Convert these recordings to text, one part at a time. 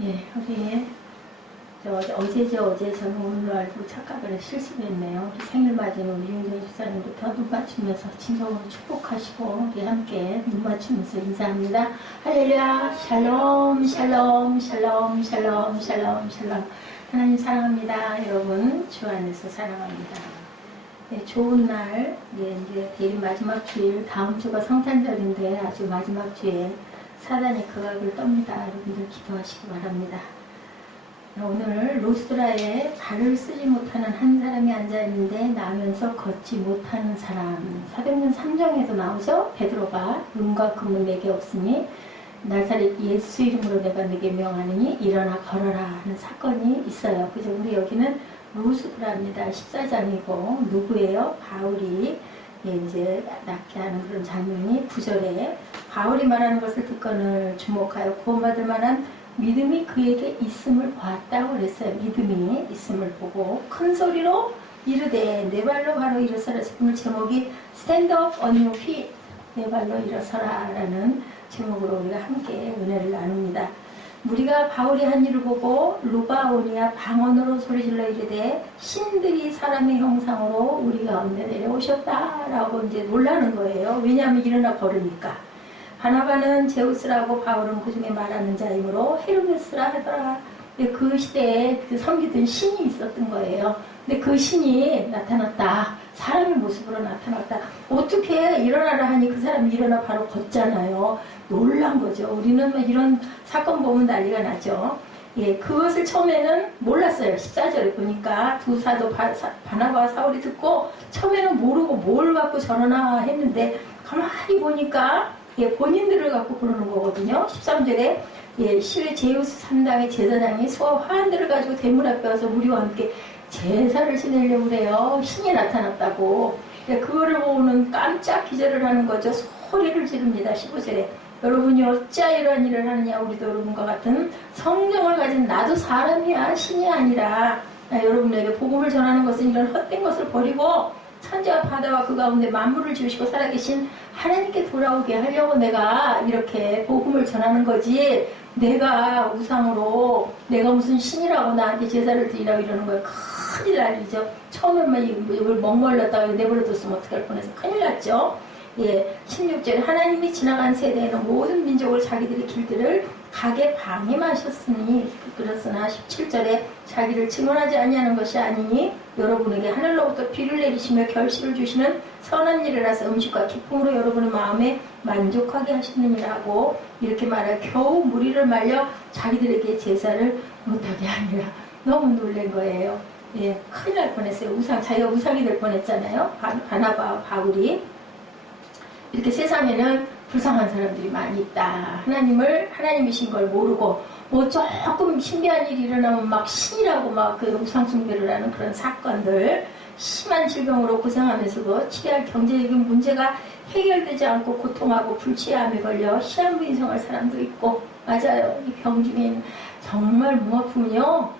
예, 우리 어제 저는 오늘 알고 착각을 실수했네요. 우리 생일 맞은 우리 윤정 집사님부터 눈 맞추면서 진정으로 축복하시고 우리 함께 눈 맞추면서 인사합니다. 할렐루야, 샬롬, 샬롬, 샬롬, 샬롬, 샬롬, 샬롬. 하나님 사랑합니다. 여러분 주 안에서 사랑합니다. 네, 좋은 날, 이제 대림 마지막 주일, 다음 주가 성탄절인데 아주 마지막 주에 사단의 극악을 떱니다. 여러분들 기도하시기 바랍니다. 오늘 루스드라에 발을 쓰지 못하는 한 사람이 앉아있는데 나면서 걷지 못하는 사람, 사도행전 3장에도 나오죠. 베드로가 눈과 금은 내게 없으니 나사렛 예수 이름으로 내가 내게 명하느니 일어나 걸어라 하는 사건이 있어요. 그죠? 근데 여기는 루스드라입니다. 14장이고 누구예요? 바울이 이제 낫게 하는 그런 장면이 9절에 바울이 말하는 것을 듣고는 주목하여 구원받을 만한 믿음이 그에게 있음을 보았다고 그랬어요. 믿음이 있음을 보고 큰 소리로 이르되 내 발로 바로 일어서라. 오늘 제목이 Stand up on your feet, 내 발로 일어서라 라는 제목으로 우리가 함께 은혜를 나눕니다. 우리가 바울이 한 일을 보고 루바오니아 방언으로 소리질러 이르되 신들이 사람의 형상으로 우리 가운데 내려오셨다라고 이제 놀라는 거예요. 왜냐하면 일어나 걸으니까. 바나바는 제우스라고 바울은 그 중에 말하는 자이므로 헤르메스라 하더라. 그 시대에 그 섬기던 신이 있었던 거예요. 근데 그 신이 나타났다. 사람의 모습으로 나타났다. 어떻게 일어나라 하니 그 사람이 일어나 바로 걷잖아요. 놀란 거죠. 우리는 뭐 이런 사건 보면 난리가 나죠. 예, 그것을 처음에는 몰랐어요. 14절에 보니까 두 사도 바나바와 사울이 듣고 처음에는 모르고 뭘 갖고 저러나 했는데 가만히 보니까 예, 본인들을 갖고 부르는 거거든요. 13절에 예, 실의 제우스 3당의 제사장이 수업 화환들을 가지고 대문 앞에 와서 우리와 함께 제사를 지내려고 그래요. 신이 나타났다고. 예, 그거를 보고는 깜짝 기절을 하는 거죠. 소리를 지릅니다. 15절에 여러분이 어찌하여 이러한 일을 하느냐. 우리도 여러분과 같은 성령을 가진 나도 사람이야 신이 아니라 여러분에게 복음을 전하는 것은 이런 헛된 것을 버리고 천지와 바다와 그 가운데 만물을 지으시고 살아계신 하나님께 돌아오게 하려고 내가 이렇게 복음을 전하는 거지, 내가 우상으로 내가 무슨 신이라고 나한테 제사를 드리라고 이러는 거예요. 큰일 날이죠. 처음에만 이걸 먹물렀다가 내버려뒀으면 어떡할 뻔해서 큰일 났죠. 예, 16절에 하나님이 지나간 세대에는 모든 민족을 자기들의 길들을 가게 방임하셨으니 그렇으나 17절에 자기를 증언하지 아니하는 것이 아니니 여러분에게 하늘로부터 비를 내리시며 결실을 주시는 선한 일을 하사 음식과 기쁨으로 여러분의 마음에 만족하게 하시느니라고 이렇게 말하여 겨우 무리를 말려 자기들에게 제사를 못하게 하니라. 너무 놀란 거예요. 예, 큰일 날 뻔했어요. 자기가 우상이 될 뻔했잖아요. 바나바와 바울이. 이렇게 세상에는 불쌍한 사람들이 많이 있다. 하나님이신 걸 모르고, 뭐 조금 신비한 일이 일어나면 막 신이라고 막 그 우상숭배를 하는 그런 사건들, 심한 질병으로 고생하면서도 치료할 경제적인 문제가 해결되지 않고 고통하고 불치함에 걸려 시한부 인생할 사람도 있고, 맞아요. 이 병 중에 정말 몸 아프면요.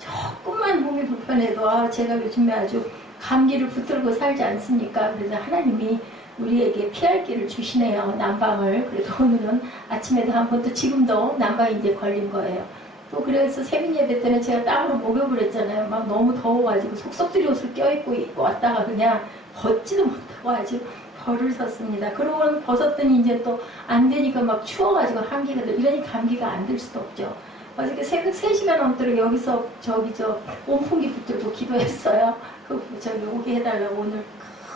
조금만 몸이 불편해도 제가 요즘에 아주 감기를 붙들고 살지 않습니까? 그래서 하나님이 우리에게 피할 길을 주시네요. 난방을. 그래도 오늘은 아침에도 한 번, 또 지금도 난방이 이제 걸린 거예요. 또 그래서 세민 예배 때는 제가 땀으로 목욕을 했잖아요. 막 너무 더워가지고 속속들이 옷을 껴입고 왔다가 그냥 벗지도 못하고 아주 벌을 섰습니다. 그러고는 벗었더니 이제 또 안 되니까 막 추워가지고 감기가 이러니 감기가 안 들 수도 없죠. 어저께 새벽 3시간 넘도록 여기서 온풍기 붙들고 기도했어요. 오게 해달라고. 오늘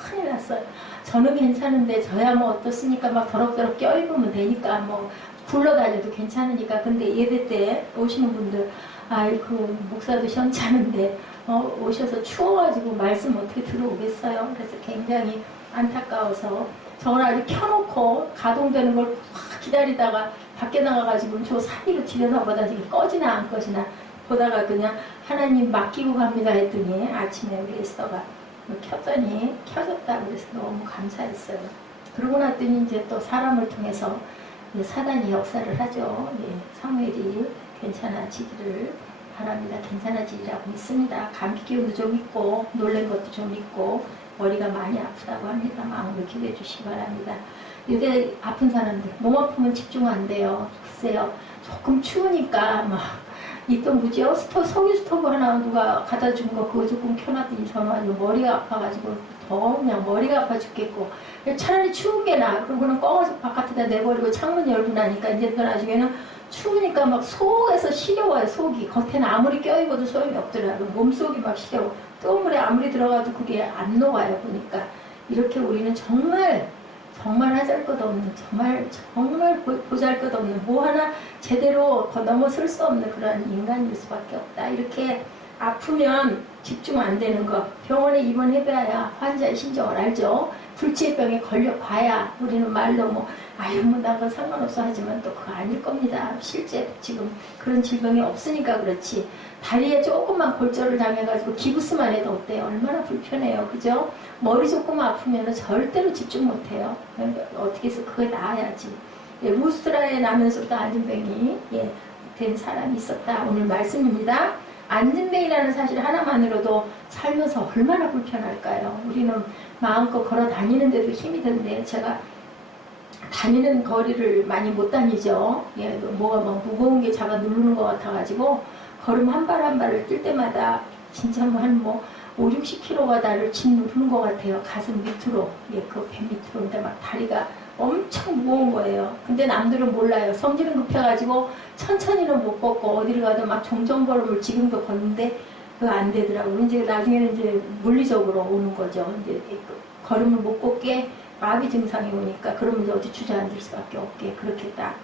큰일 났어요. 저는 괜찮은데 저야 뭐 어떻습니까? 막 더럭더럭 껴입으면 되니까 뭐 굴러다녀도 괜찮으니까. 근데 예배 때 오시는 분들 아이고 목사도 시원찮은데 오셔서 추워가지고 말씀 어떻게 들어오겠어요? 그래서 굉장히 안타까워서 저걸 아주 켜놓고 가동되는 걸 확 기다리다가 밖에 나가가지고 저 사이로 들여다보다 지금 꺼지나 안 꺼지나 보다가 그냥 하나님 맡기고 갑니다 했더니 아침에 우리 에스더가 켰더니 켜졌다고 그래서 너무 감사했어요. 그러고 났더니 이제 또 사람을 통해서 사단이 역사를 하죠. 예, 사무엘이 괜찮아지기를 바랍니다. 괜찮아지리라고 믿습니다. 감기 기운도 좀 있고 놀란 것도 좀 있고 머리가 많이 아프다고 합니다. 마음으로 기도해 주시기 바랍니다. 요새 아픈 사람들 몸 아프면 집중 안 돼요. 글쎄요. 조금 추우니까 막 있던 뭐지요? 석유 스토브 하나 누가 갖다 준 거 그거 조금 켜놨더니 저는 머리가 아파가지고 더 그냥 머리가 아파 죽겠고 차라리 추운 게 나아. 그러고는 꺼서 바깥에다 내버리고 창문 열고 나니까 이제 또 나중에는 추우니까 막 속에서 시려워요. 속이 겉에는 아무리 껴입어도 소용이 없더라고요. 몸속이 막 시려워. 뜨거운 물에 아무리 들어가도 그게 안 녹아요. 보니까 이렇게 우리는 정말 하잘것없는 정말 보잘것없는 뭐 하나 제대로 넘어설 수 없는 그런 인간일 수밖에 없다. 이렇게 아프면 집중 안 되는 것, 병원에 입원해봐야 환자의 심정을 알죠. 불치병에 걸려봐야 우리는 말로 뭐 나가 상관없어 하지만 또 그거 아닐 겁니다. 실제 지금 그런 질병이 없으니까 그렇지. 다리에 조금만 골절을 당해가지고 기부스만 해도 어때요? 얼마나 불편해요. 그죠? 머리 조금 아프면 절대로 집중 못해요. 어떻게 해서 그게 나아야지. 예, 루스트라에 나면서부터 안진뱅이 된 사람이 있었다. 오늘 말씀입니다. 안진뱅이라는 사실 하나만으로도 살면서 얼마나 불편할까요? 우리는 마음껏 걸어 다니는데도 힘이 든데 제가 다니는 거리를 많이 못 다니죠. 예, 뭐가 막 무거운 게 잡아 누르는 것 같아가지고 걸음 한 발 한 발을 뛸 때마다 진짜 한 5, 60kg가 나를 짓 누르는 것 같아요. 가슴 밑으로, 그 배 밑으로. 근데 막 다리가 엄청 무거운 거예요. 근데 남들은 몰라요. 성질은 급해가지고 천천히는 못 걷고 어디를 가도 막 종종걸음을 지금도 걷는데 그거 안 되더라고요. 이제 나중에는 이제 물리적으로 오는 거죠. 이제 걸음을 못 걷게 마비 증상이 오니까 그러면 이제 어디 주저앉을 수밖에 없게 그렇게 딱.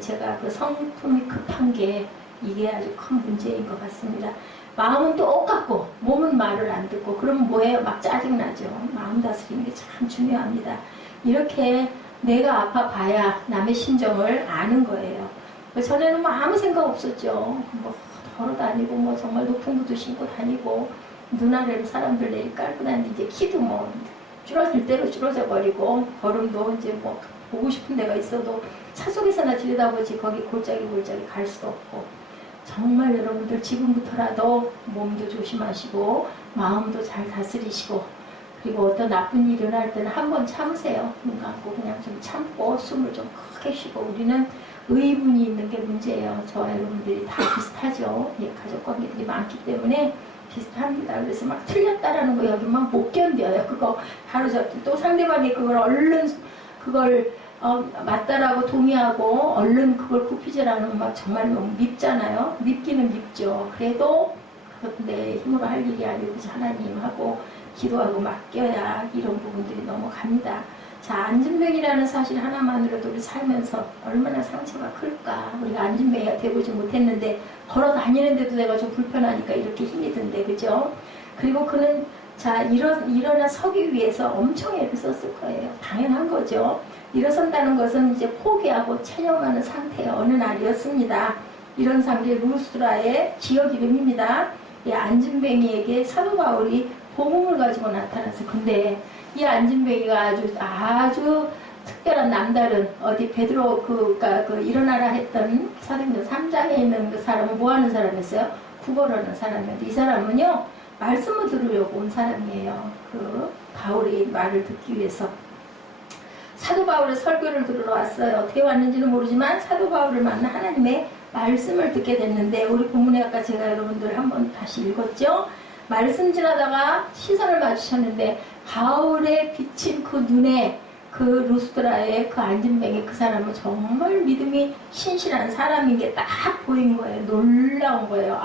제가 그 성품이 급한 게 이게 아주 큰 문제인 것 같습니다. 마음은 똑같고 몸은 말을 안 듣고 그러면 뭐예요? 막 짜증나죠. 마음 다스리는 게 참 중요합니다. 이렇게 내가 아파봐야 남의 심정을 아는 거예요. 전에는 뭐 아무 생각 없었죠. 뭐 걸어 다니고 뭐 정말 높은 구두 신고 다니고 눈 아래로 사람들 내리 깔고 다니는데 이제 키도 뭐 줄어들 대로 줄어져 버리고 걸음도 이제 뭐 보고 싶은 데가 있어도 차 속에서나 들여다보지 거기 골짜기 갈 수도 없고 정말 여러분들 지금부터라도 몸도 조심하시고 마음도 잘 다스리시고 그리고 어떤 나쁜 일이 일어날 때는 한번 참으세요. 눈 감고 그냥 좀 참고 숨을 좀 크게 쉬고 우리는 의문이 있는 게 문제예요. 저와 여러분들이 다 비슷하죠. 가족관계들이 많기 때문에 비슷합니다. 그래서 막 틀렸다라는 거 여기 막 못 견뎌요. 그거 바로 또 상대방이 그걸 얼른 그걸 맞다라고 동의하고 얼른 그걸 굽히자라는 막 정말 너무 밉잖아요. 밉기는 밉죠. 그래도 그것도 내 힘으로 할 일이 아니고 하나님하고 기도하고 맡겨야 이런 부분들이 넘어갑니다. 자, 안진뱅이라는 사실 하나만으로도 우리 살면서 얼마나 상처가 클까. 우리가 안진뱅이가 되보지 못했는데 걸어 다니는데도 내가 좀 불편하니까 이렇게 힘이 든대. 그죠? 그리고 그는 자 일어나 서기 위해서 엄청 애를 썼을 거예요. 당연한 거죠. 일어선다는 것은 이제 포기하고 체념하는 상태의 어느 날이었습니다. 이런 상태 루스드라의 지역 이름입니다. 이 안진뱅이에게 사도 바울이 복음을 가지고 나타났어요. 근데 이 안진뱅이가 아주 특별한 남다른 어디 베드로 그 일어나라 했던 사도행전 3장에 있는 그 사람은 뭐 하는 사람이었어요? 구걸하는 사람이었는데 이 사람은요 말씀을 들으려고 온 사람이에요. 그 바울의 말을 듣기 위해서 사도 바울의 설교를 들으러 왔어요. 어떻게 왔는지는 모르지만 사도 바울을 만나 하나님의 말씀을 듣게 됐는데 우리 본문에 아까 제가 여러분들 한번 다시 읽었죠. 말씀 지나다가 시선을 마주쳤는데 바울의 비친 그 눈에 그 루스드라의 그 안진뱅이 그 사람은 정말 믿음이 신실한 사람인 게 딱 보인 거예요. 놀라운 거예요.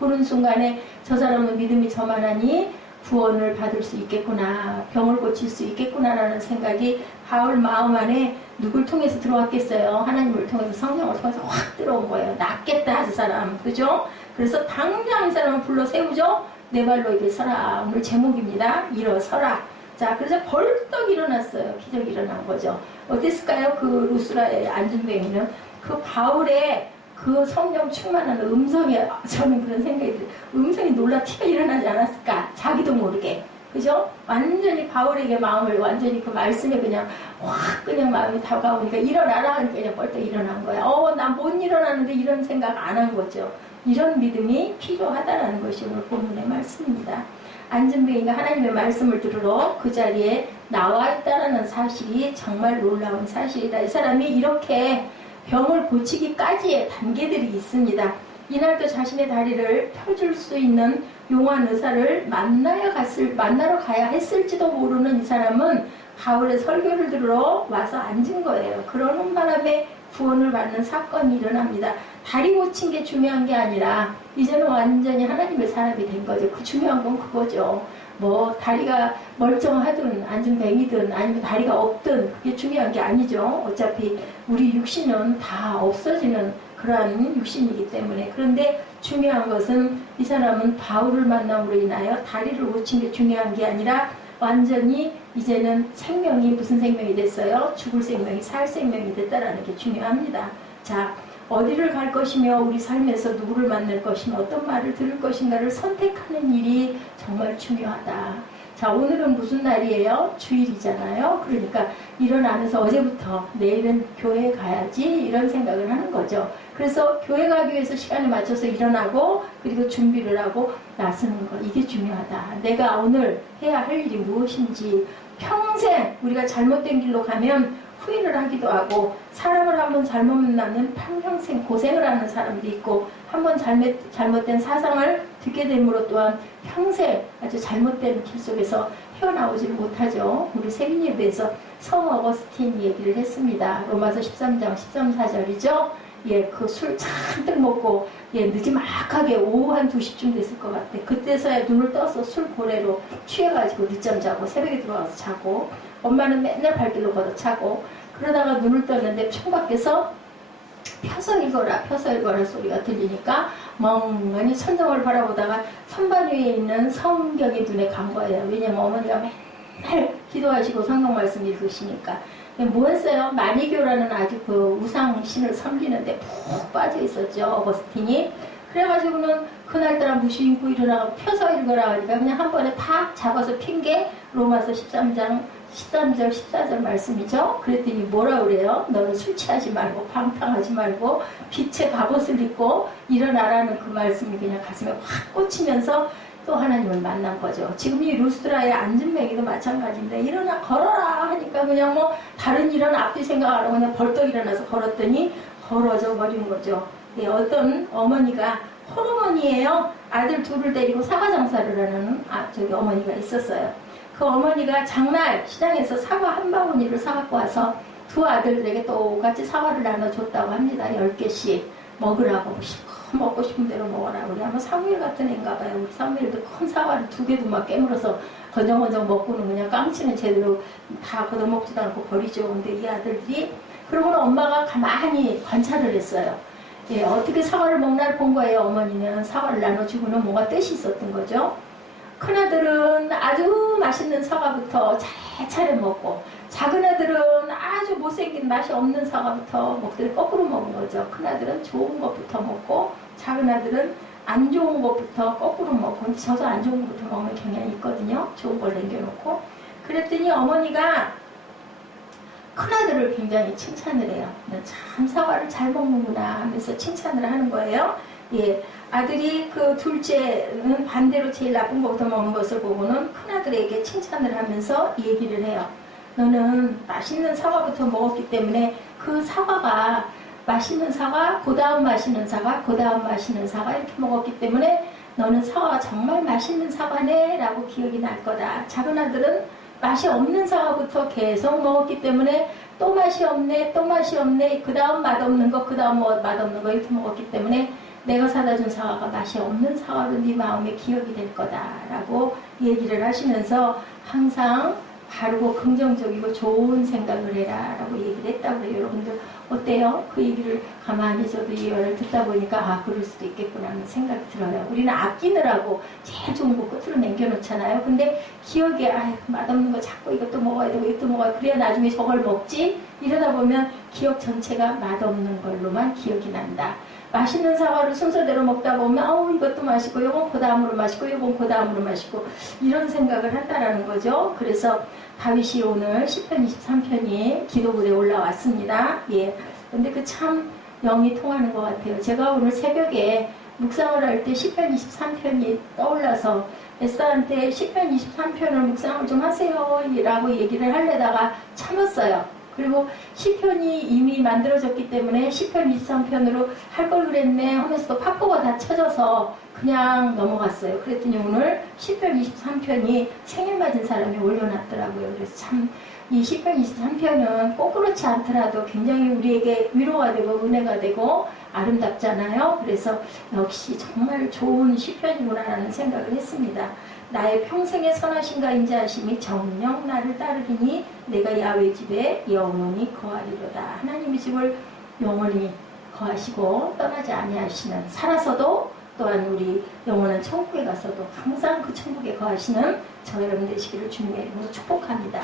보는 순간에 저 사람은 믿음이 저만하니 구원을 받을 수 있겠구나, 병을 고칠 수 있겠구나라는 생각이 바울 마음 안에 누굴 통해서 들어왔겠어요? 하나님을 통해서 성령을 통해서 확 들어온 거예요. 낫겠다 저 사람, 그죠? 그래서 당장 이 사람을 불러 세우죠. 내 발로 일어서라. 오늘 제목입니다. 일어서라. 자, 그래서 벌떡 일어났어요. 기적이 일어난 거죠. 어땠을까요? 그 루스라의 안진뱅이는 그 바울의 그 성령 충만한 음성에 저는 그런 생각이 들어요. 음성이 놀라 티가 일어나지 않았을까? 자기도 모르게. 그죠? 완전히 바울에게 마음을 완전히 그 말씀에 그냥 확 그냥 마음이 다가오니까 일어나라 하니까 그냥 벌떡 일어난 거야. 나 못 일어나는데 이런 생각 안 한 거죠. 이런 믿음이 필요하다라는 것이 오늘 본문의 말씀입니다. 안진뱅이가 하나님의 말씀을 들으러 그 자리에 나와 있다라는 사실이 정말 놀라운 사실이다. 이 사람이 이렇게 병을 고치기까지의 단계들이 있습니다. 이날도 자신의 다리를 펴줄 수 있는 용한 의사를 만나러 가야 했을지도 모르는 이 사람은 바울의 설교를 들으러 와서 앉은 거예요. 그러는 바람에 구원을 받는 사건이 일어납니다. 다리 고친 게 중요한 게 아니라 이제는 완전히 하나님의 사람이 된 거죠. 그 중요한 건 그거죠. 뭐 다리가 멀쩡하든 안중뱅이든 아니면 다리가 없든 그게 중요한 게 아니죠. 어차피 우리 육신은 다 없어지는 그러한 육신이기 때문에. 그런데 중요한 것은 이 사람은 바울을 만남으로 인하여 다리를 고친 게 중요한 게 아니라 완전히 이제는 생명이 무슨 생명이 됐어요? 죽을 생명이 살 생명이 됐다라는 게 중요합니다. 자, 어디를 갈 것이며 우리 삶에서 누구를 만날 것이며 어떤 말을 들을 것인가를 선택하는 일이 정말 중요하다. 자, 오늘은 무슨 날이에요? 주일이잖아요. 그러니까 일어나면서 어제부터 내일은 교회에 가야지 이런 생각을 하는 거죠. 그래서 교회 가기 위해서 시간에 맞춰서 일어나고 그리고 준비를 하고 나서는 거, 이게 중요하다. 내가 오늘 해야 할 일이 무엇인지. 평생 우리가 잘못된 길로 가면 후회를 하기도 하고, 사람을 한번 잘못 만나면 평생 고생을 하는 사람도 있고, 한번 잘못된 사상을 듣게 됨으로 또한 평생 아주 잘못된 길 속에서 헤어나오지를 못하죠. 우리 세빈 예배에서 성 어거스틴 얘기를 했습니다. 로마서 13장 13, 14절이죠. 예, 그 술 잔뜩 먹고, 예, 늦지막하게 오후 한 2시쯤 됐을 것 같아. 그때서야 눈을 떠서 술 고래로 취해가지고 늦잠 자고 새벽에 들어와서 자고, 엄마는 맨날 발길로 걷어 차고, 그러다가 눈을 떴는데 창밖에서 펴서 읽어라 소리가 들리니까 멍하니 천정을 바라보다가 선반 위에 있는 성경이 눈에 간 거예요. 왜냐면 어머니가 맨날 기도하시고 성경 말씀 읽으시니까. 뭐 했어요? 마니교라는 아주 그 우상신을 섬기는데 푹 빠져 있었죠, 어거스틴이. 그래가지고는 그날따라 무심코 일어나고 펴서 읽어라 하니까 그냥 한 번에 탁 잡아서 핀 게 로마서 13장 13절 14절 말씀이죠. 그랬더니 뭐라 그래요? 너는 술 취하지 말고 방탕하지 말고 빛의 갑옷을 입고 일어나라는 그 말씀이 그냥 가슴에 확 꽂히면서 또 하나님을 만난 거죠. 지금 이 루스드라의 안진뱅이도 마찬가지입니다. 일어나 걸어라 하니까 그냥 뭐 다른 일은 앞뒤 생각 안 하고 그냥 벌떡 일어나서 걸었더니 걸어져 버린 거죠. 예, 어떤 어머니가 홀어머니예요. 아들 둘을 데리고 사과 장사를 하는 저기 어머니가 있었어요. 그 어머니가 장날 시장에서 사과 한 바구니를 사갖고 와서 두 아들들에게 똑같이 사과를 나눠줬다고 합니다. 10개씩 먹으라고. 먹고 싶은 대로 먹어라. 우리 아마 사무엘 같은 애인가 봐요. 우리 사무엘도 큰 사과를 2개도 막 깨물어서 건정건정 먹고는 그냥 깡치는 제대로 다 걷어먹지도 않고 버리죠. 근데 이 아들들이, 그러고는 엄마가 가만히 관찰을 했어요. 예, 어떻게 사과를 먹나를 본 거예요. 어머니는 사과를 나눠주고는 뭔가 뜻이 있었던 거죠. 큰아들은 아주 맛있는 사과부터 차례차례 먹고, 작은아들은 아주 못생긴 맛이 없는 사과부터 먹더니 거꾸로 먹은 거죠. 큰아들은 좋은 것부터 먹고 작은아들은 안 좋은 것부터 거꾸로 먹고. 근데 저도 안 좋은 것부터 먹는 경향이 있거든요. 좋은 걸 남겨놓고. 그랬더니 어머니가 큰아들을 굉장히 칭찬을 해요. 참 사과를 잘 먹는구나 하면서 칭찬을 하는 거예요. 예, 아들이 그 둘째는 반대로 제일 나쁜 것부터 먹는 것을 보고는 큰아들에게 칭찬을 하면서 얘기를 해요. 너는 맛있는 사과부터 먹었기 때문에 그 사과가 맛있는 사과, 그 다음 맛있는 사과, 그 다음 맛있는 사과 이렇게 먹었기 때문에 너는 사과가 정말 맛있는 사과네 라고 기억이 날 거다. 작은 아들은 맛이 없는 사과부터 계속 먹었기 때문에 또 맛이 없네, 또 맛이 없네, 그 다음 맛없는 거, 그 다음 맛없는 거 이렇게 먹었기 때문에 내가 사다 준 사과가 맛이 없는 사과로 네 마음에 기억이 될 거다라고 얘기를 하시면서 항상 바르고 긍정적이고 좋은 생각을 해라 라고 얘기를 했다고 해요. 여러분들 어때요? 그 얘기를 가만히 저도 이 말을 듣다 보니까 그럴 수도 있겠구나 하는 생각이 들어요. 우리는 아끼느라고 제일 좋은 거 끝으로 남겨놓잖아요. 근데 기억에 맛없는 거 자꾸 이것도 먹어야 되고 이것도 먹어야, 그래야 나중에 저걸 먹지? 이러다 보면 기억 전체가 맛없는 걸로만 기억이 난다. 맛있는 사과를 순서대로 먹다 보면 이것도 맛있고 요건 그 다음으로 맛있고 요건 그 다음으로 맛있고 이런 생각을 한다라는 거죠. 그래서 다윗이 오늘 시편 23편이 기도문에 올라왔습니다. 예. 근데 그 참 영이 통하는 것 같아요. 제가 오늘 새벽에 묵상을 할 때 시편 23편이 떠올라서 에스더한테 시편 23편을 묵상을 좀 하세요 라고 얘기를 하려다가 참았어요. 그리고 시편이 이미 만들어졌기 때문에 시편 23편으로 할 걸 그랬네 하면서도 팝버가 다 쳐져서 그냥 넘어갔어요. 그랬더니 오늘 시편 23편이 생일 맞은 사람이 올려놨더라고요. 그래서 참 이 시편 23편은 꼭 그렇지 않더라도 굉장히 우리에게 위로가 되고 은혜가 되고 아름답잖아요. 그래서 역시 정말 좋은 시편이구나라는 생각을 했습니다. 나의 평생의 선하신가 인자하심이 정녕 나를 따르리니 내가 야훼 집에 영원히 거하리로다. 하나님의 집을 영원히 거하시고 떠나지 아니하시는, 살아서도 또한 우리 영원한 천국에 가서도 항상 그 천국에 거하시는 저 여러분 되시기를 주님의 이름으로 축복합니다.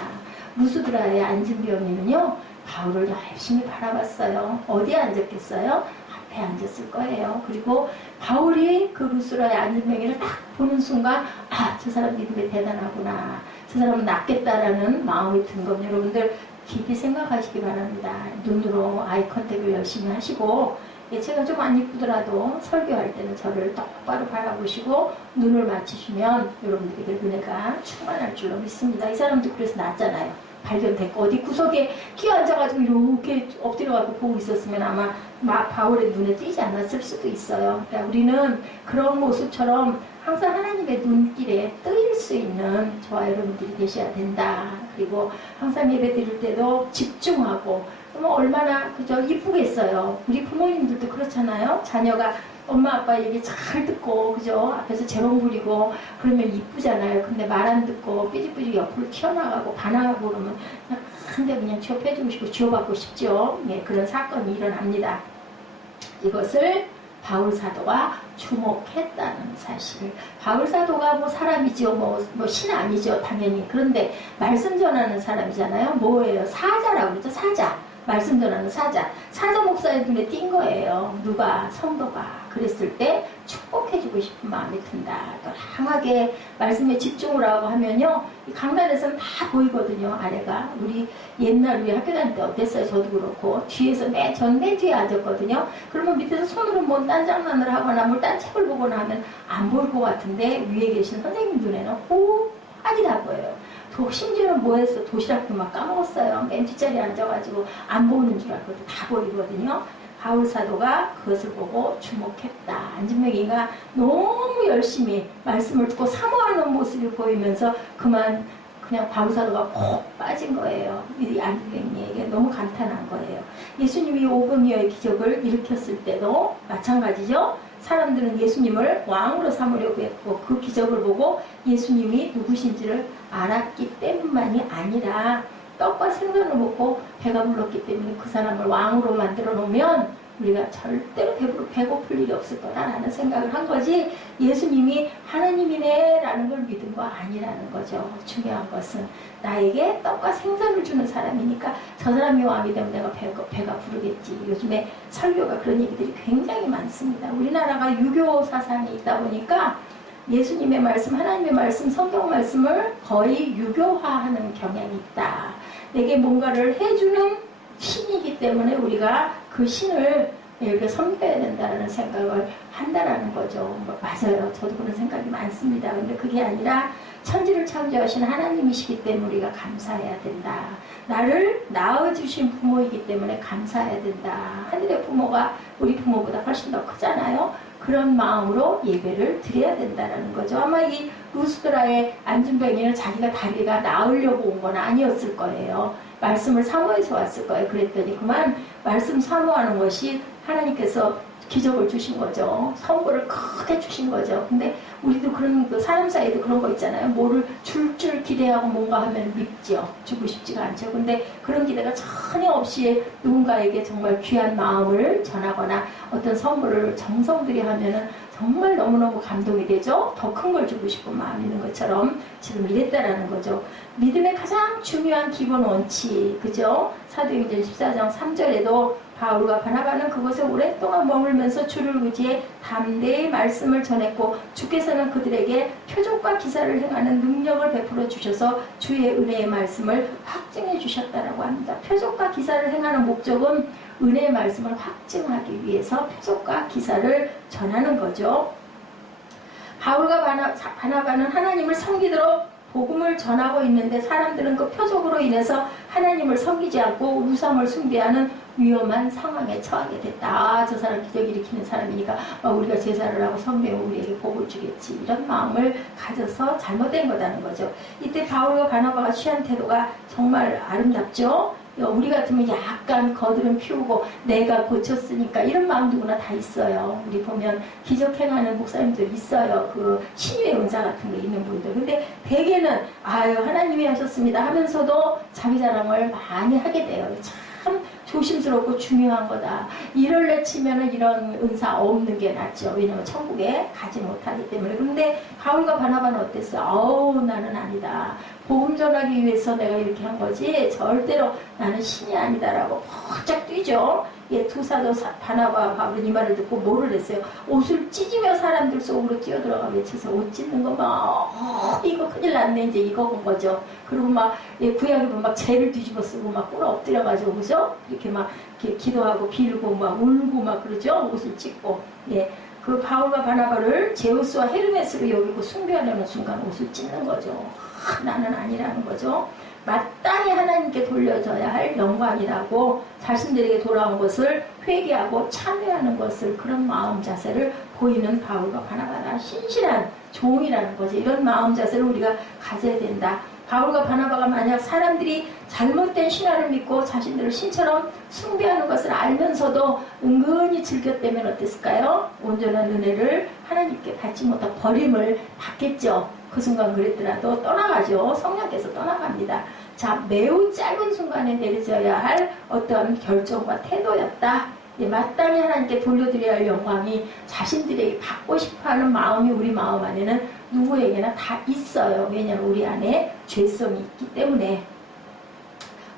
루스드라의 앉은 병이는요, 바울을 열심히 바라봤어요. 어디에 앉았겠어요? 앞에 앉았을 거예요. 그리고 바울이 그 루스드라의 앉은 병이를 딱 보는 순간, 아, 저 사람 믿음이 대단하구나, 저 사람은 낫겠다라는 마음이 든 겁니다. 여러분들 깊이 생각하시기 바랍니다. 눈으로 아이 컨택을 열심히 하시고, 제가 좀 안 이쁘더라도 설교할 때는 저를 똑바로 바라보시고 눈을 맞추시면 여러분들에게 은혜가 충만할 줄로 믿습니다. 이 사람도 그래서 낫잖아요. 발견됐고 어디 구석에 끼어앉아가지고 이렇게 엎드려가지고 보고 있었으면 아마 바울의 눈에 띄지 않았을 수도 있어요. 그러니까 우리는 그런 모습처럼 항상 하나님의 눈길에 뜨일 수 있는 저와 여러분들이 되셔야 된다. 그리고 항상 예배 드릴 때도 집중하고, 뭐 얼마나 그저 이쁘겠어요. 우리 부모님들도 그렇잖아요. 자녀가 엄마 아빠 얘기 잘 듣고 그죠, 앞에서 재롱 부리고 그러면 이쁘잖아요. 근데 말 안 듣고 삐직삐직 옆으로 튀어나가고 반항하고 그러면 한 대 그냥 취업해주고 싶고 지워받고 싶죠. 예, 그런 사건이 일어납니다. 이것을 바울 사도가 주목했다는 사실. 바울 사도가 뭐 사람이죠, 뭐 신 아니죠, 당연히. 그런데 말씀 전하는 사람이잖아요. 뭐예요? 사자라고 그러죠. 사자. 말씀 전하는 사자. 사자 목사의 눈에 띈 거예요. 누가? 성도가. 그랬을 때 축복해주고 싶은 마음이 든다. 또 강하게 말씀에 집중을 하고 하면요, 이 강단에서는 다 보이거든요. 아래가. 우리 옛날 우리 학교 다닐 때 어땠어요? 저도 그렇고 뒤에서 맨 뒤에 앉았거든요. 그러면 밑에서 손으로 뭐 딴 장난을 하거나 뭐 딴 책을 보거나 하면 안 보일 것 같은데 위에 계신 선생님 눈에는 빤히 다 보여요. 심지어는 뭐 했어? 도시락도 막 까먹었어요. 맨 뒷자리에 앉아가지고 안 보이는 줄 알고 다 보이거든요. 바울 사도가 그것을 보고 주목했다. 안진뱅이가 너무 열심히 말씀을 듣고 사모하는 모습이 보이면서 그냥 바울 사도가 콕 빠진 거예요. 이 안진뱅이에게 너무 감탄한 거예요. 예수님이 오병이어의 기적을 일으켰을 때도 마찬가지죠. 사람들은 예수님을 왕으로 삼으려고 했고 그 기적을 보고 예수님이 누구신지를 알았기 때문만이 아니라 떡과 생선을 먹고 배가 불렀기 때문에 그 사람을 왕으로 만들어 놓으면 우리가 절대로 배고플 일이 없을 거라는 생각을 한 거지, 예수님이 하나님이네 라는 걸 믿은 거 아니라는 거죠. 중요한 것은 나에게 떡과 생선을 주는 사람이니까 저 사람이 왕이 되면 내가 배가 부르겠지. 요즘에 설교가 그런 얘기들이 굉장히 많습니다. 우리나라가 유교 사상이 있다 보니까 예수님의 말씀, 하나님의 말씀, 성경 말씀을 거의 유교화하는 경향이 있다. 내게 뭔가를 해주는 신이기 때문에 우리가 그 신을 이렇게 섬겨야 된다는 생각을 한다라는 거죠. 맞아요. 저도 그런 생각이 많습니다. 근데 그게 아니라 천지를 창조하신 하나님이시기 때문에 우리가 감사해야 된다. 나를 낳아주신 부모이기 때문에 감사해야 된다. 하늘의 부모가 우리 부모보다 훨씬 더 크잖아요. 그런 마음으로 예배를 드려야 된다는 거죠. 아마 이 루스드라의 안진뱅이는 자기가 다리가 나으려고 온 건 아니었을 거예요. 말씀을 사모해서 왔을 거예요. 그랬더니 그만 말씀 사모하는 것이 하나님께서 기적을 주신 거죠. 선물을 크게 주신 거죠. 근데 우리도 그런 사람 사이에도 그런 거 있잖아요. 뭐를 줄 기대하고 뭔가 하면 밉죠. 주고 싶지가 않죠. 근데 그런 기대가 전혀 없이 누군가에게 정말 귀한 마음을 전하거나 어떤 선물을 정성 들여 하면은 정말 너무너무 감동이 되죠. 더 큰 걸 주고 싶은 마음이 있는 것처럼 지금 이랬다라는 거죠. 믿음의 가장 중요한 기본 원칙, 그죠? 사도행전 14장 3절에도 바울과 바나바는 그곳에 오랫동안 머물면서 주를 의지해 담대히 말씀을 전했고 주께서는 그들에게 표적과 기사를 행하는 능력을 베풀어 주셔서 주의 은혜의 말씀을 확증해 주셨다라고 합니다. 표적과 기사를 행하는 목적은 은혜의 말씀을 확증하기 위해서 표적과 기사를 전하는 거죠. 바울과 바나바는 하나님을 섬기도록 복음을 전하고 있는데 사람들은 그 표적으로 인해서 하나님을 섬기지 않고 우상을 숭배하는 위험한 상황에 처하게 됐다. 아, 저 사람 기적 일으키는 사람이니까 우리가 제사를 하고 섬기면 우리에게 복을 주겠지. 이런 마음을 가져서 잘못된 거라는 거죠. 이때 바울과 바나바가 취한 태도가 정말 아름답죠. 우리 같으면 약간 거드름 피우고 내가 고쳤으니까 이런 마음 누구나 다 있어요. 우리 보면 기적 행하는 목사님들 있어요. 그 신유의 은사 같은 거 있는 분들. 근데 대개는 아유 하나님이 하셨습니다 하면서도 자기 자랑을 많이 하게 돼요. 참 조심스럽고 중요한 거다. 이럴래 치면은 이런 은사 없는 게 낫죠. 왜냐면 천국에 가지 못하기 때문에. 그런데 바울과 바나바는 어땠어요? 어우 나는 아니다. 복음 전하기 위해서 내가 이렇게 한 거지 절대로 나는 신이 아니다라고 펄쩍 뛰죠. 예, 두 사도 바나바와 바울은 이 말을 듣고 뭐를 했어요? 옷을 찢으며 사람들 속으로 뛰어들어가 외쳐서 옷 찢는 거 막 이거 큰일 났네 이제 이거 본 거죠. 그리고 막 예, 구약에 보면 막 죄를 뒤집어 쓰고 막 꿇어 엎드려가지고 그죠? 이렇게 막 이렇게 기도하고 빌고 막 울고 막 그러죠. 옷을 찢고 예. 그 바울과 바나바를 제우스와 헤르메스로 여기고 숭배하려는 순간 옷을 찢는 거죠. 나는 아니라는 거죠. 마땅히 하나님께 돌려져야 할 영광이라고 자신들에게 돌아온 것을 회개하고 참여하는 것을 그런 마음 자세를 보이는 바울과 바나바가 신실한 종이라는 거죠. 이런 마음 자세를 우리가 가져야 된다. 바울과 바나바가 만약 사람들이 잘못된 신화를 믿고 자신들을 신처럼 숭배하는 것을 알면서도 은근히 즐겼다면 어땠을까요? 온전한 은혜를 하나님께 받지 못하고 버림을 받겠죠. 그 순간 그랬더라도 떠나가죠. 성령께서 떠나갑니다. 자, 매우 짧은 순간에 내려져야 할 어떤 결정과 태도였다. 예, 마땅히 하나님께 돌려드려야 할 영광이 자신들에게 받고 싶어하는 마음이 우리 마음 안에는 누구에게나 다 있어요. 왜냐하면 우리 안에 죄성이 있기 때문에.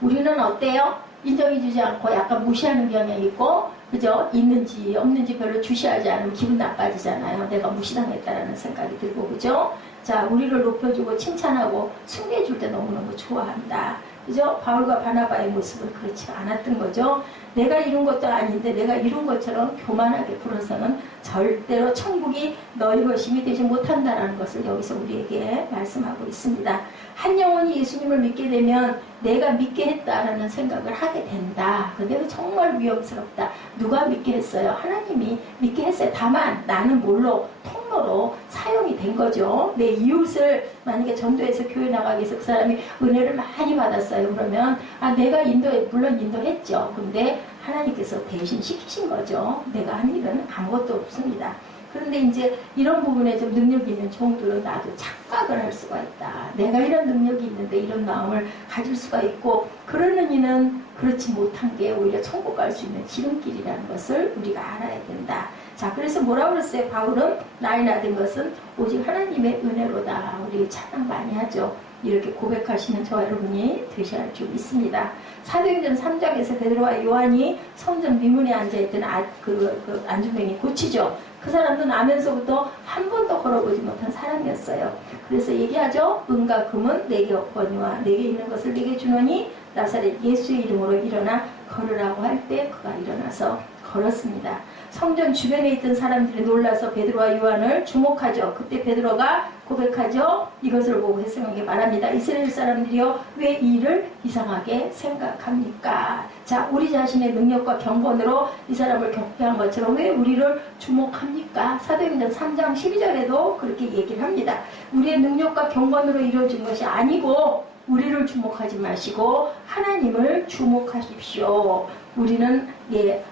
우리는 어때요? 인정해주지 않고 약간 무시하는 경향이 있고 그죠? 있는지 없는지 별로 주시하지 않으면 기분 나빠지잖아요. 내가 무시당했다라는 생각이 들고 그죠? 자, 우리를 높여주고 칭찬하고 숭배해줄 때 너무너무 좋아한다. 그죠? 바울과 바나바의 모습은 그렇지 않았던 거죠. 내가 이룬 것도 아닌데 내가 이룬 것처럼 교만하게 굴어서는 절대로 천국이 너희 것임이 되지 못한다는 것을 여기서 우리에게 말씀하고 있습니다. 한 영혼이 예수님을 믿게 되면 내가 믿게 했다라는 생각을 하게 된다. 근데 정말 위험스럽다. 누가 믿게 했어요? 하나님이 믿게 했어요. 다만 나는 뭘로? 통로로 사용이 된 거죠. 내 이웃을 만약에 전도해서 교회 나가기 위해서 그 사람이 은혜를 많이 받았어요. 그러면 내가 물론 인도했죠. 근데 하나님께서 대신 시키신 거죠. 내가 한 일은 아무것도 없습니다. 그런데 이제 이런 부분에 좀 능력이 있는 종들은 나도 착각을 할 수가 있다. 내가 이런 능력이 있는데 이런 마음을 가질 수가 있고 그러는 이는 그렇지 못한 게 오히려 천국 갈 수 있는 지름길이라는 것을 우리가 알아야 된다. 자, 그래서 뭐라고 그랬어요? 바울은 나의 나된 것은 오직 하나님의 은혜로다. 우리 찬양 많이 하죠. 이렇게 고백하시는 저 여러분이 되셔야 할 줄 믿습니다. 사도행전 3장에서 베드로와 요한이 성전 미문에 앉아있던 그 안주병이 고치죠. 그 사람도 나면서부터 한 번도 걸어보지 못한 사람이었어요. 그래서 얘기하죠. 은과 금은 내게 없거니와 내게 있는 것을 내게 주노니 나사렛 예수의 이름으로 일어나 걸으라고 할 때 그가 일어나서 걸었습니다. 성전 주변에 있던 사람들이 놀라서 베드로와 요한을 주목하죠. 그때 베드로가 고백하죠. 이것을 보고 회성에게 말합니다. 이스라엘 사람들이여 왜 이 일을 이상하게 생각합니까? 자, 우리 자신의 능력과 경건으로 이 사람을 격려한 것처럼 왜 우리를 주목합니까? 사도행전 3장 12절에도 그렇게 얘기를 합니다. 우리의 능력과 경건으로 이루어진 것이 아니고 우리를 주목하지 마시고 하나님을 주목하십시오. 우리는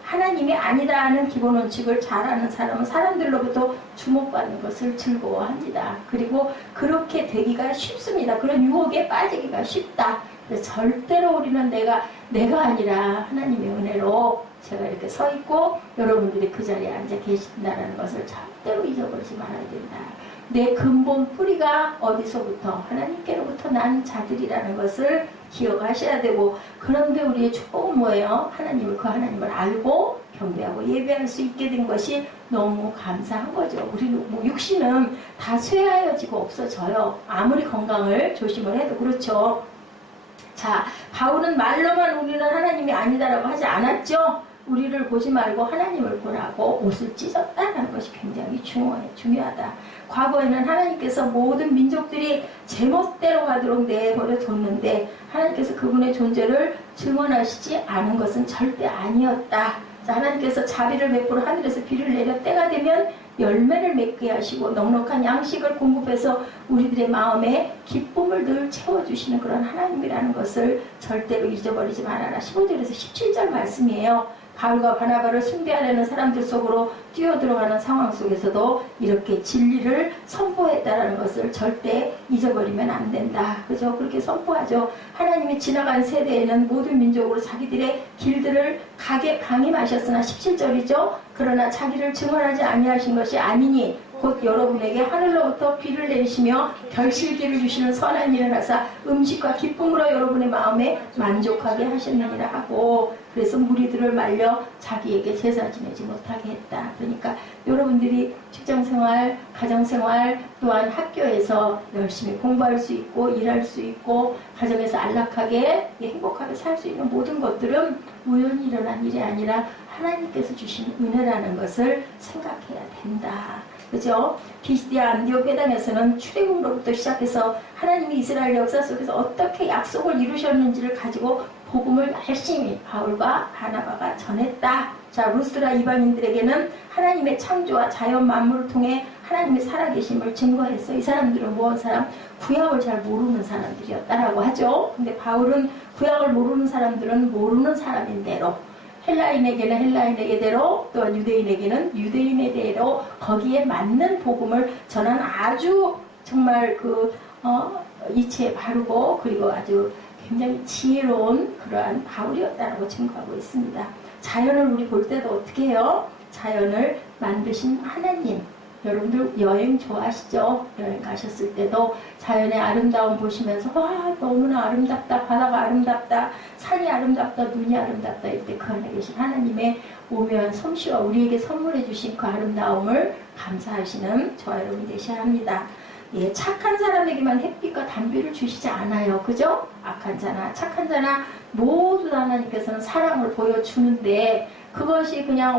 하나님이 아니다 하는 기본 원칙을 잘 아는 사람은 사람들로부터 주목받는 것을 즐거워합니다. 그리고 그렇게 되기가 쉽습니다. 그런 유혹에 빠지기가 쉽다. 절대로 우리는 내가 아니라 하나님의 은혜로 제가 이렇게 서 있고 여러분들이 그 자리에 앉아 계신다는 것을 절대로 잊어버리지 말아야 된다. 내 근본 뿌리가 어디서부터 하나님께로부터 난 자들이라는 것을 기억하셔야 되고 그런데 우리의 축복은 뭐예요? 그 하나님을 알고 경배하고 예배할 수 있게 된 것이 너무 감사한 거죠. 우리 육신은 다 쇠하여지고 없어져요. 아무리 건강을 조심을 해도 그렇죠. 자, 바울은 말로만 우리는 하나님이 아니다라고 하지 않았죠. 우리를 보지 말고 하나님을 보라고 옷을 찢었다는 것이 굉장히 중요하다. 과거에는 하나님께서 모든 민족들이 제멋대로 가도록 내버려 뒀는데 하나님께서 그분의 존재를 증언하시지 않은 것은 절대 아니었다. 하나님께서 자비를 베풀어 하늘에서 비를 내려 때가 되면 열매를 맺게 하시고 넉넉한 양식을 공급해서 우리들의 마음에 기쁨을 늘 채워주시는 그런 하나님이라는 것을 절대로 잊어버리지 말아라. 15절에서 17절 말씀이에요. 바울과 바나바를 숭배하려는 사람들 속으로 뛰어들어가는 상황 속에서도 이렇게 진리를 선포했다라는 것을 절대 잊어버리면 안 된다. 그죠? 그렇게 선포하죠. 하나님이 지나간 세대에는 모든 민족으로 자기들의 길들을 가게 방임하셨으나 17절이죠. 그러나 자기를 증언하지 아니하신 것이 아니니 곧 여러분에게 하늘로부터 비를 내리시며 결실기를 주시는 선한 일을 하사 음식과 기쁨으로 여러분의 마음에 만족하게 하셨느니라 하고, 그래서 무리들을 말려 자기에게 제사 지내지 못하게 했다. 그러니까 여러분들이 직장생활, 가정생활, 또한 학교에서 열심히 공부할 수 있고 일할 수 있고 가정에서 안락하게 행복하게 살 수 있는 모든 것들은 우연히 일어난 일이 아니라 하나님께서 주신 은혜라는 것을 생각해야 된다. 그죠? 비스디아 안디옥 회당에서는 출애굽으로부터 시작해서 하나님이 이스라엘 역사 속에서 어떻게 약속을 이루셨는지를 가지고 복음을 열심히 바울과 바나바가 전했다. 자, 루스드라 이방인들에게는 하나님의 창조와 자연 만물을 통해 하나님의 살아계심을 증거했어. 이 사람들은 무엇 사람? 구약을 잘 모르는 사람들이었다라고 하죠. 근데 바울은 구약을 모르는 사람들은 모르는 사람인 대로, 헬라인에게는 헬라인에게대로, 또 유대인에게는 유대인에대로 거기에 맞는 복음을 전한 아주 정말 이치에 바르고 그리고 아주 굉장히 지혜로운 그러한 바울이었다라고 증거하고 있습니다. 자연을 우리 볼 때도 어떻게 해요? 자연을 만드신 하나님. 여러분들 여행 좋아하시죠? 여행 가셨을 때도 자연의 아름다움 보시면서 와, 너무나 아름답다, 바다가 아름답다, 산이 아름답다, 눈이 아름답다. 이때 그 안에 계신 하나님의 오묘한 솜씨와 우리에게 선물해 주신 그 아름다움을 감사하시는 저와 여러분이 되셔야 합니다. 예, 착한 사람에게만 햇빛과 담비를 주시지 않아요. 그죠? 악한 자나 착한 자나 모두 다 하나님께서는 사랑을 보여주는데, 그것이 그냥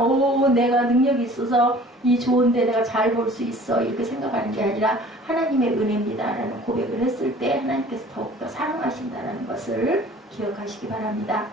내가 능력이 있어서 이 좋은데 내가 잘 볼 수 있어 이렇게 생각하는 게 아니라 하나님의 은혜입니다라는 고백을 했을 때 하나님께서 더욱더 사랑하신다라는 것을 기억하시기 바랍니다.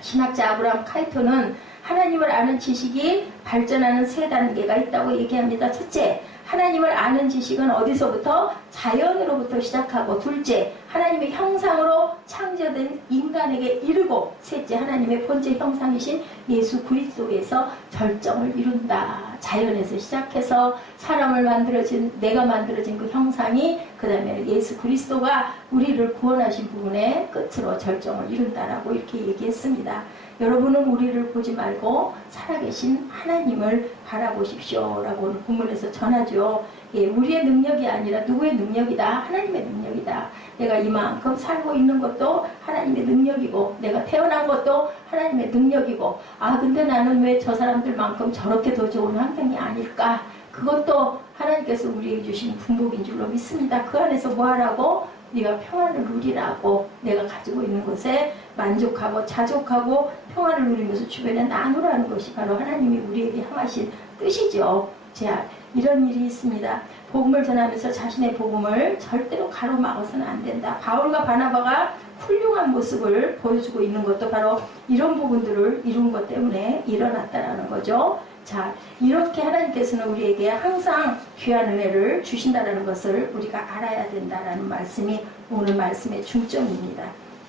신학자 아브라함 카이토는 하나님을 아는 지식이 발전하는 세 단계가 있다고 얘기합니다. 첫째, 하나님을 아는 지식은 어디서부터? 자연으로부터 시작하고, 둘째, 하나님의 형상으로 창조된 인간에게 이르고, 셋째, 하나님의 본체 형상이신 예수 그리스도에서 결정을 이룬다. 자연에서 시작해서 사람을 만들어진, 내가 만들어진 그 형상이 그 다음에 예수 그리스도가 우리를 구원하신 부분에 끝으로 결정을 이룬다라고 이렇게 얘기했습니다. 여러분은 우리를 보지 말고 살아계신 하나님을 바라보십시오 라고 오늘 본문에서 전하죠. 예, 우리의 능력이 아니라 누구의 능력이다? 하나님의 능력이다. 내가 이만큼 살고 있는 것도 하나님의 능력이고, 내가 태어난 것도 하나님의 능력이고, 근데 나는 왜 저 사람들만큼 저렇게 더 좋은 환경이 아닐까? 그것도 하나님께서 우리에게 주신 분복인 줄로 믿습니다. 그 안에서 뭐 하라고? 네가 평안을 누리라고, 내가 가지고 있는 것에 만족하고 자족하고 평안을 누리면서 주변에 나누라는 것이 바로 하나님이 우리에게 향하신 뜻이죠. 자, 이런 일이 있습니다. 복음을 전하면서 자신의 복음을 절대로 가로막아서는 안 된다. 바울과 바나바가 훌륭한 모습을 보여주고 있는 것도 바로 이런 부분들을 이룬 것 때문에 일어났다라는 거죠. 자, 이렇게 하나님께서는 우리에게 항상 귀한 은혜를 주신다는 것을 우리가 알아야 된다라는 말씀이 오늘 말씀의 중점입니다.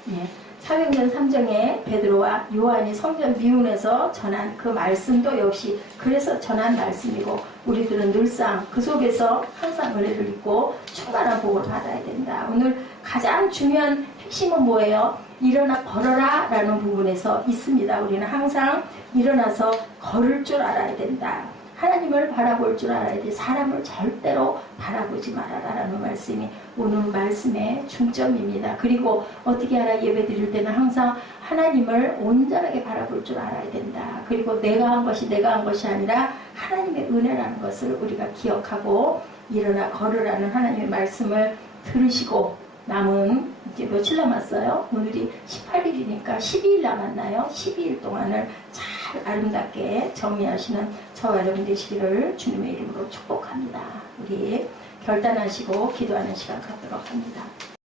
예. 사도행전 3장에 베드로와 요한이 성전 미운에서 전한 그 말씀도 역시 그래서 전한 말씀이고, 우리들은 늘상 그 속에서 항상 은혜를 입고 충만한 복을 받아야 된다. 오늘 가장 중요한 핵심은 뭐예요? 일어나 걸어라 라는 부분에서 있습니다. 우리는 항상 일어나서 걸을 줄 알아야 된다. 하나님을 바라볼 줄 알아야 돼. 사람을 절대로 바라보지 말아라 라는 말씀이 오늘 말씀의 중점입니다. 그리고 어떻게 하라? 예배 드릴 때는 항상 하나님을 온전하게 바라볼 줄 알아야 된다. 그리고 내가 한 것이 아니라 하나님의 은혜라는 것을 우리가 기억하고 일어나 걸으라는 하나님의 말씀을 들으시고 남은 이제 며칠 남았어요? 오늘이 18일이니까 12일 남았나요? 12일 동안을 잘 아름답게 정리하시는 저와 여러분 되시기를 주님의 이름으로 축복합니다. 우리 결단하시고 기도하는 시간 갖도록 합니다.